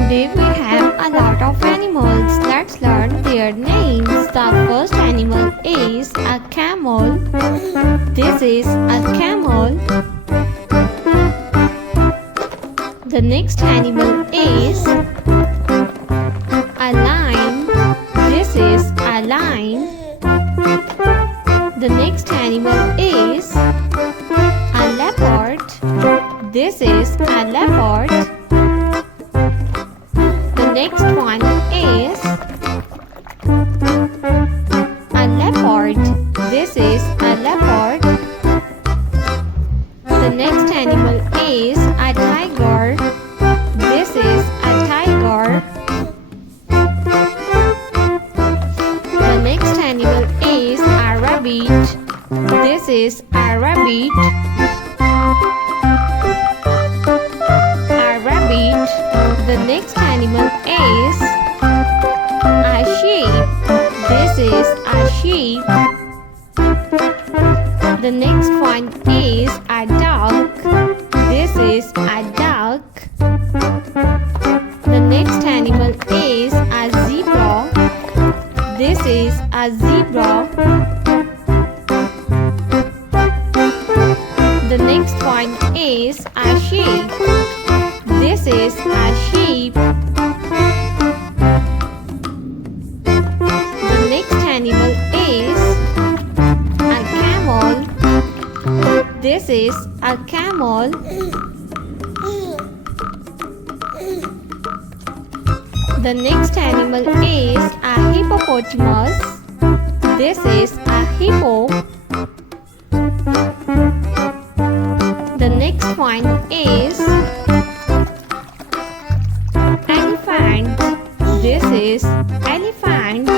Today we have a lot of animals. Let's learn their names. The first animal is a camel. This is a camel. The next animal is a lion. This is a lion. The next animal is a leopard. This is a leopard. The next one is a leopard. This is a leopard. The next animal is a tiger. This is a tiger. The next animal is a rabbit. This is a rabbit. The next animal is a sheep. This is a sheep. The next one is a duck. This is a duck. The next animal is a zebra. This is a zebra. The next one is a sheep. This is a sheep. The next animal is a camel. This is a camel. The next animal is a hippopotamus. This is a hippo. The next one is elephant. This is elephant.